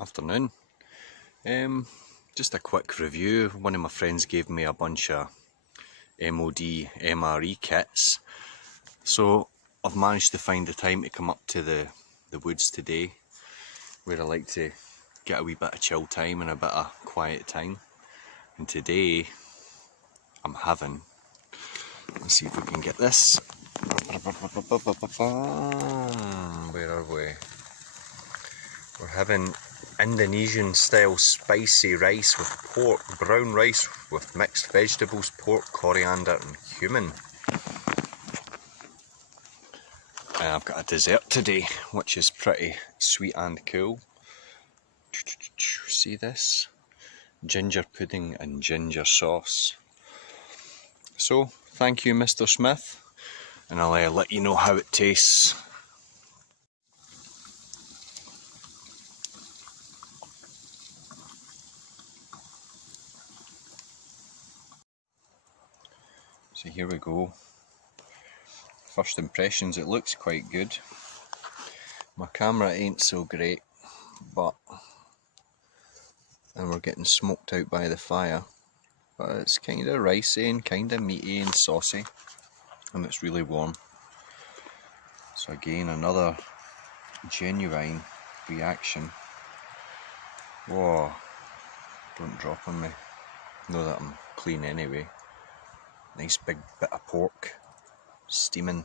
Afternoon. Just a quick review. One of my friends gave me a bunch of MoD MRE kits, so I've managed to find the time to come up to the woods today, where I like to get a wee bit of chill time and a bit of quiet time. And today I'm having, let's see if we can get this. Where are we? We're having Indonesian style spicy rice with pork, brown rice with mixed vegetables, pork, coriander and cumin. And I've got a dessert today, which is pretty sweet and cool. See this? Ginger pudding and ginger sauce. So, thank you Mr. Smith, and I'll let you know how it tastes. So here we go. First impressions, it looks quite good. My camera ain't so great, and we're getting smoked out by the fire. But it's kind of ricey and kind of meaty and saucy, and it's really warm. So again, another genuine reaction. Whoa, don't drop on me. Know that I'm clean anyway. Nice big bit of pork, steaming.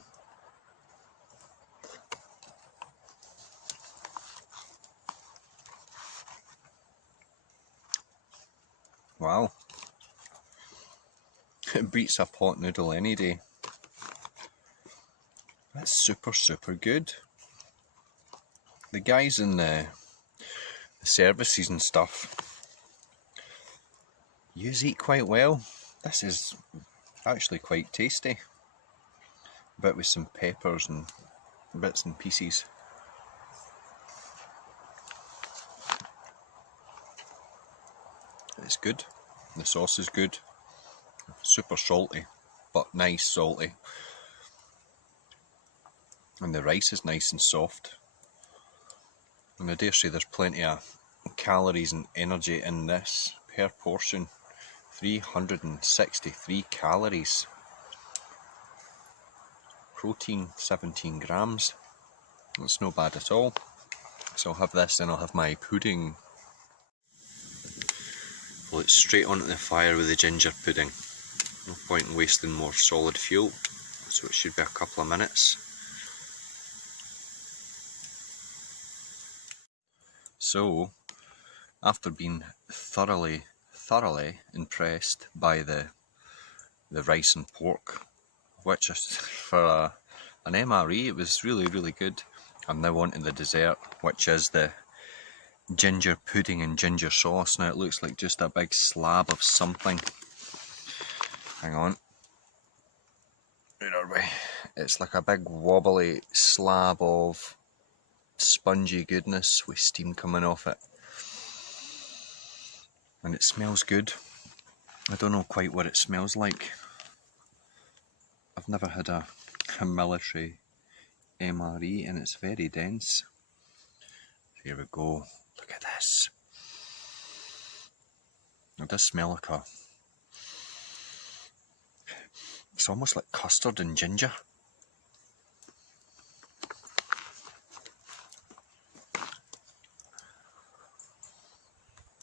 Wow. It beats a pot noodle any day. That's super good. The guys in the services and stuff, yous eat quite well. This is actually quite tasty. A bit with some peppers and bits and pieces. It's good. The sauce is good. Super salty, but nice salty. And the rice is nice and soft. And I dare say there's plenty of calories and energy in this per portion. 363 calories. Protein 17 grams. That's no bad at all. So I'll have this, and I'll have my pudding. Well, it's straight onto the fire with the ginger pudding. No point in wasting more solid fuel, so it should be a couple of minutes. So, after being thoroughly impressed by the rice and pork, which is for an MRE, it was really good. I'm now on to the dessert, which is the ginger pudding and ginger sauce. Now it looks like just a big slab of something. Hang on. Where are we? It's like a big wobbly slab of spongy goodness with steam coming off it. And it smells good. I don't know quite what it smells like. I've never had a military MRE, and it's very dense. Here we go. Look at this. It does smell like it's almost like custard and ginger.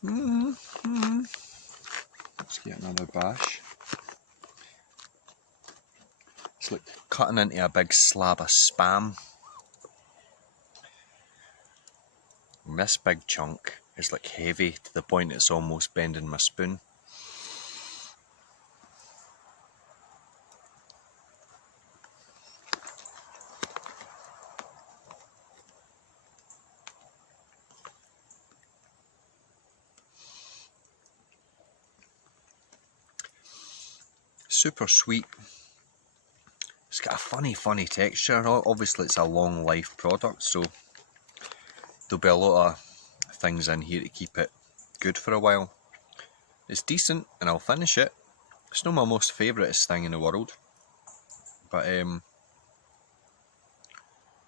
Let's get another bash. It's like cutting into a big slab of spam. And this big chunk is like heavy to the point it's almost bending my spoon. Super sweet. It's got a funny texture. Obviously it's a long life product, so there'll be a lot of things in here to keep it good for a while. It's decent, and I'll finish it. It's not my most favouriteest thing in the world, but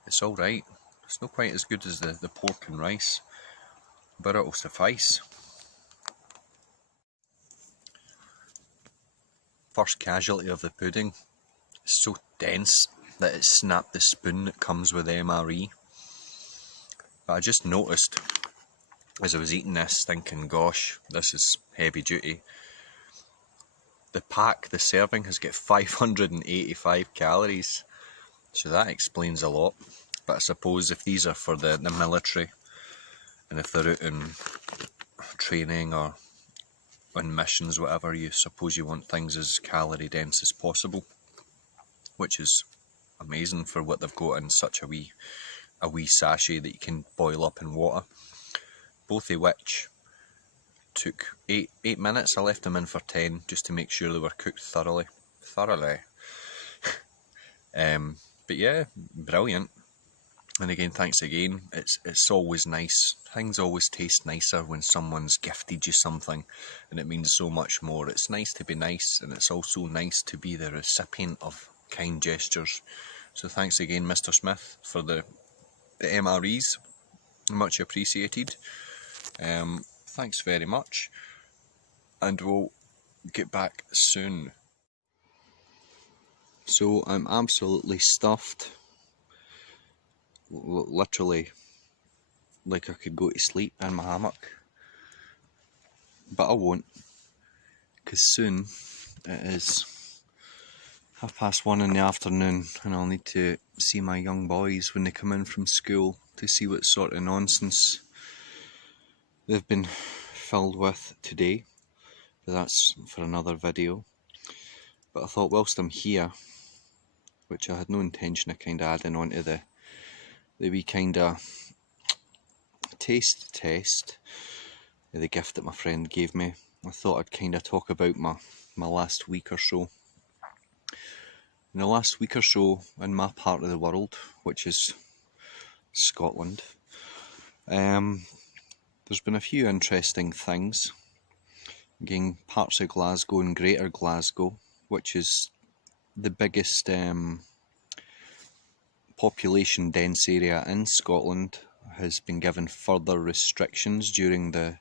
it's alright. It's not quite as good as the pork and rice, but it'll suffice. First casualty of the pudding. It's so dense that it snapped the spoon that comes with MRE. But I just noticed as I was eating this, thinking, gosh, this is heavy duty. The pack, the serving, has got 585 calories. So that explains a lot. But I suppose if these are for the military, and if they're out in training or on missions, whatever, you suppose you want things as calorie dense as possible, which is amazing for what they've got in such a wee sachet that you can boil up in water. Both of which took 8 minutes. I left them in for 10 just to make sure they were cooked thoroughly. But yeah, brilliant. And again, thanks again. It's always nice. Things always taste nicer when someone's gifted you something, and it means so much more. It's nice to be nice, and it's also nice to be the recipient of kind gestures. So thanks again, Mr. Smith, for the MREs. Much appreciated. Thanks very much, and we'll get back soon. So I'm absolutely stuffed, literally like I could go to sleep in my hammock, but I won't, because soon it is 1:30 in the afternoon, and I'll need to see my young boys when they come in from school to see what sort of nonsense they've been filled with today. But that's for another video. But I thought whilst I'm here, which I had no intention of kind of adding on to the wee kind of taste test, the gift that my friend gave me, I thought I'd kind of talk about my last week or so. In the last week or so in my part of the world, which is Scotland, there's been a few interesting things. Again, parts of Glasgow and Greater Glasgow, which is the biggest population dense area in Scotland, has been given further restrictions during the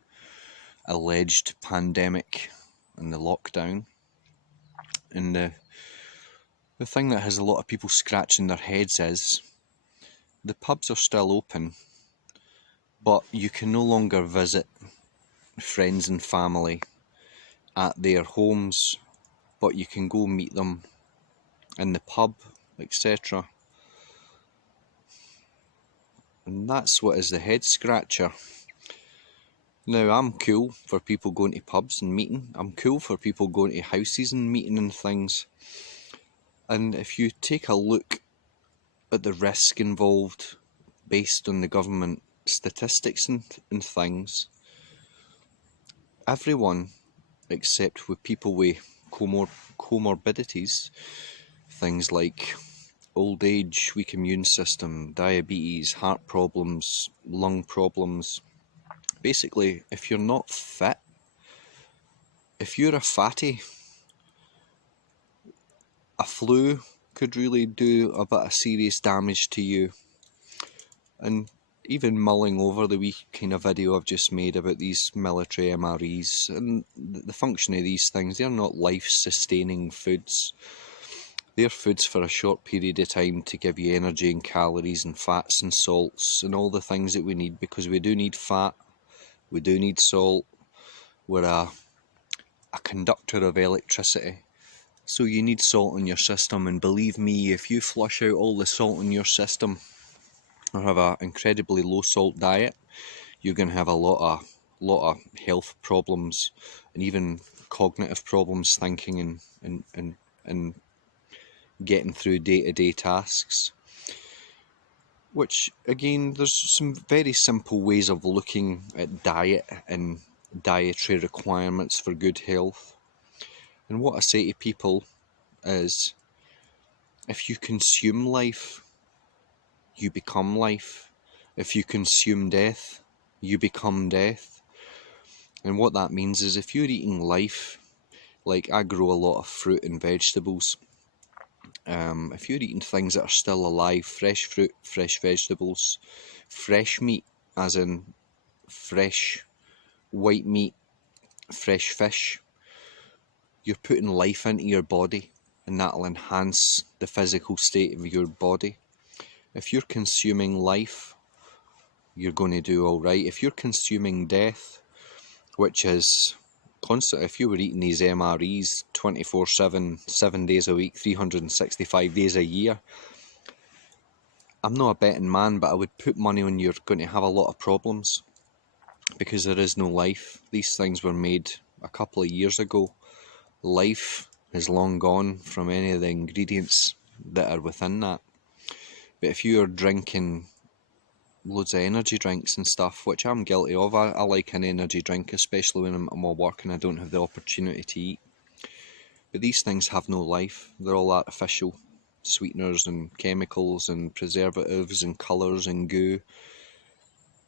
alleged pandemic and the lockdown. And the thing that has a lot of people scratching their heads is the pubs are still open, but you can no longer visit friends and family at their homes, but you can go meet them in the pub, etc. And that's what is the head scratcher. Now, I'm cool for people going to pubs and meeting. I'm cool for people going to houses and meeting and things. And if you take a look at the risk involved based on the government statistics and things, everyone except with people with comorbidities, things like old age, weak immune system, diabetes, heart problems, lung problems. Basically, if you're not fit, if you're a fatty, a flu could really do a bit of serious damage to you. And even mulling over the wee kind of video I've just made about these military MREs and the function of these things, they're not life-sustaining foods. They're foods for a short period of time to give you energy and calories and fats and salts and all the things that we need, because we do need fat, we do need salt, we're a conductor of electricity. So you need salt in your system, and believe me, if you flush out all the salt in your system or have an incredibly low salt diet, you're going to have a lot of health problems and even cognitive problems, thinking and getting through day-to-day tasks. Which, again, there's some very simple ways of looking at diet and dietary requirements for good health. And what I say to people is, if you consume life, you become life. If you consume death, you become death. And what that means is, if you're eating life, like I grow a lot of fruit and vegetables, if you're eating things that are still alive, fresh fruit, fresh vegetables, fresh meat, as in fresh white meat, fresh fish, you're putting life into your body, and that'll enhance the physical state of your body. If you're consuming life, you're going to do alright. If you're consuming death, which is constant, if you were eating these MREs 24/7, 7 days a week, 365 days a year, I'm not a betting man, but I would put money on you're going to have a lot of problems, because there is no life. These things were made a couple of years ago. Life is long gone from any of the ingredients that are within that. But if you are drinking loads of energy drinks and stuff, which I'm guilty of, I like an energy drink, especially when I'm at work and I don't have the opportunity to eat. But these things have no life. They're all artificial sweeteners and chemicals and preservatives and colours and goo.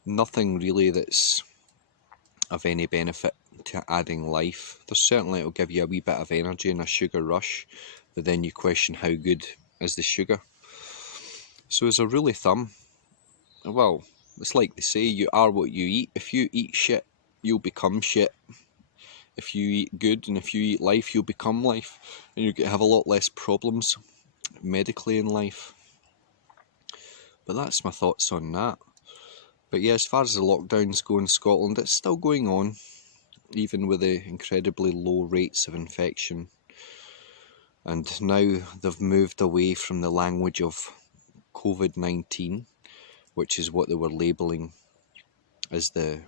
Nothing really that's of any benefit to adding life. There's certainly, it'll give you a wee bit of energy and a sugar rush, but then you question how good is the sugar. So as a rule of thumb, well, it's like they say, you are what you eat. If you eat shit, you'll become shit. If you eat good and if you eat life, you'll become life, and you'll have a lot less problems medically in life. But that's my thoughts on that. But yeah, as far as the lockdowns go in Scotland, it's still going on, even with the incredibly low rates of infection. And now they've moved away from the language of COVID-19, which is what they were labelling as the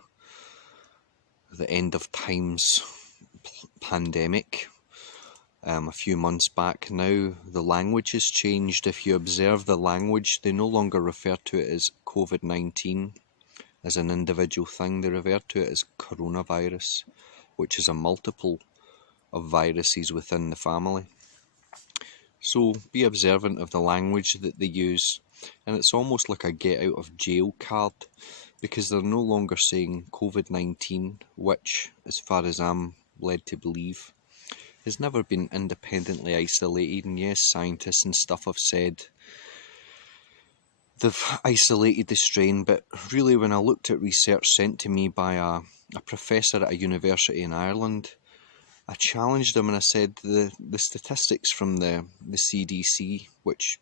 end of times pandemic a few months back. Now the language has changed. If you observe the language, they no longer refer to it as COVID-19 as an individual thing. They refer to it as coronavirus, which is a multiple of viruses within the family. So be observant of the language that they use, and it's almost like a get out of jail card, because they're no longer saying COVID-19, which, as far as I'm led to believe, has never been independently isolated. And yes, scientists and stuff have said they've isolated the strain, but really when I looked at research sent to me by a professor at a university in Ireland, I challenged him and I said the statistics from the CDC, which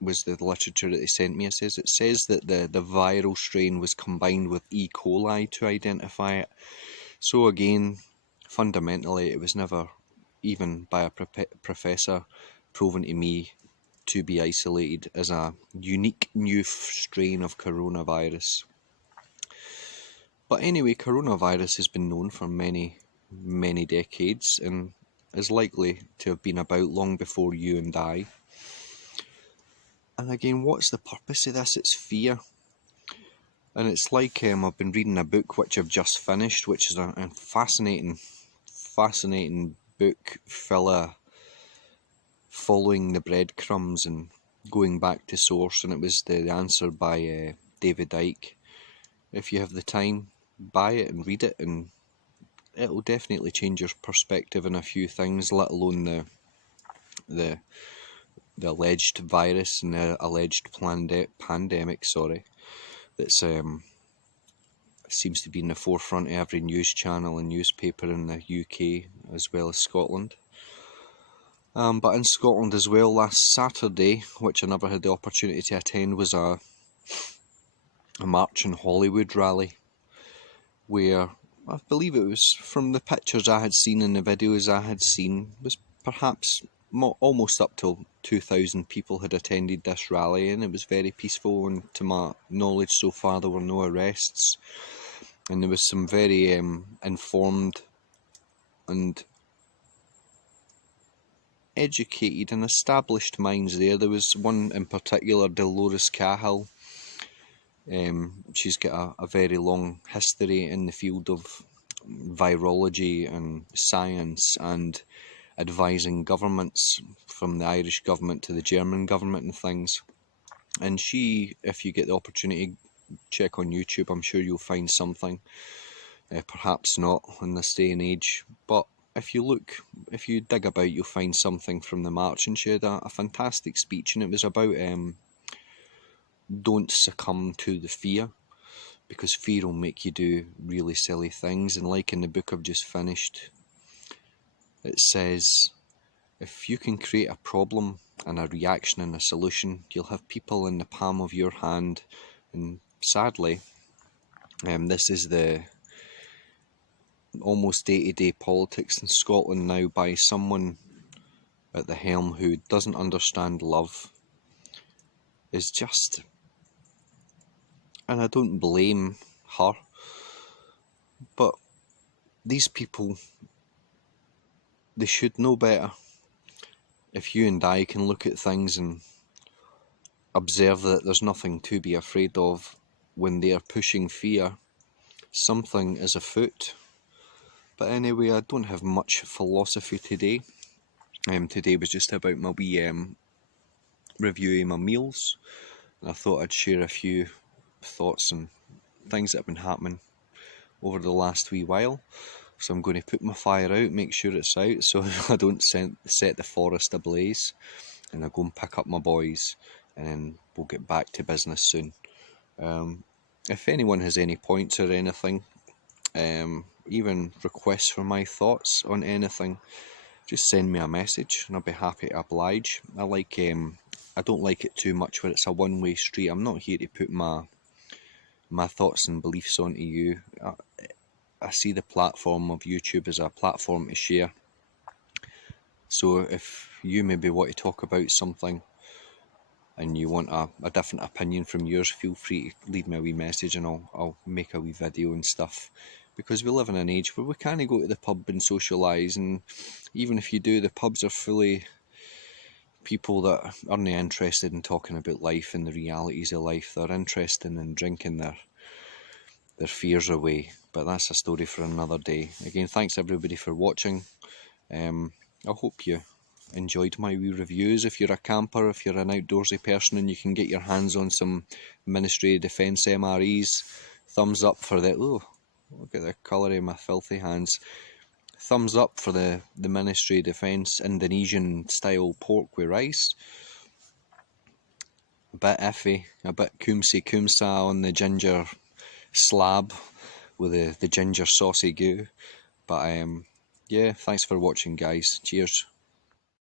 was the literature that they sent me, it says that the viral strain was combined with E. coli to identify it. So again, fundamentally, it was never, even by a professor, proven to me to be isolated as a unique new strain of coronavirus. But anyway, coronavirus has been known for many decades and is likely to have been about long before you and I. And again, what's the purpose of this? It's fear. And it's like I've been reading a book which I've just finished, which is a fascinating book full of following the breadcrumbs and going back to source, and it was The Answer by David Icke. If you have the time, buy it and read it, and it'll definitely change your perspective on a few things, let alone the alleged virus and the alleged pandemic, that's seems to be in the forefront of every news channel and newspaper in the UK as well as Scotland. But in Scotland as well, last Saturday, which I never had the opportunity to attend, was a March in Hollywood rally, where I believe it was, from the pictures I had seen and the videos I had seen, was perhaps almost up to 2,000 people had attended this rally, and it was very peaceful, and to my knowledge so far there were no arrests, and there was some very informed and educated and established minds there. There was one in particular, Dolores Cahill. She's got a very long history in the field of virology and science and advising governments, from the Irish government to the German government and things. And she, if you get the opportunity, check on YouTube, I'm sure you'll find something. Perhaps not in this day and age, but if you dig about, you'll find something from the march. And she had a fantastic speech, and it was about don't succumb to the fear. because fear will make you do really silly things. And like in the book I've just finished, it says, if you can create a problem and a reaction and a solution, you'll have people in the palm of your hand. And sadly, this is the almost day-to-day politics in Scotland now, by someone at the helm who doesn't understand love. Is just, and I don't blame her, but these people, they should know better. If you and I can look at things and observe that there's nothing to be afraid of when they are pushing fear, something is afoot. But anyway, I don't have much philosophy today. Today was just about my wee reviewing my meals, and I thought I'd share a few thoughts and things that have been happening over the last wee while. So I'm going to put my fire out, make sure it's out so I don't set the forest ablaze, and I'll go and pick up my boys, and then we'll get back to business soon. If anyone has any points or anything, even requests for my thoughts on anything, just send me a message and I'll be happy to oblige. I don't like it too much where it's a one-way street. I'm not here to put my thoughts and beliefs onto you. I see the platform of YouTube as a platform to share. So if you maybe want to talk about something and you want a different opinion from yours, feel free to leave me a wee message and I'll make a wee video and stuff. Because we live in an age where we can't go to the pub and socialise, and even if you do, the pubs are fully people that aren't interested in talking about life and the realities of life. They're interested in drinking their fears away. But that's a story for another day. Again, thanks everybody for watching. I hope you enjoyed my wee reviews. If you're a camper, if you're an outdoorsy person and you can get your hands on some Ministry of Defence MREs, thumbs up for the... Oh, look at the colour of my filthy hands. Thumbs up for the Ministry of Defence Indonesian style pork with rice. A bit iffy, a bit kumsa on the ginger slab with the ginger saucy goo. But yeah, thanks for watching guys. Cheers.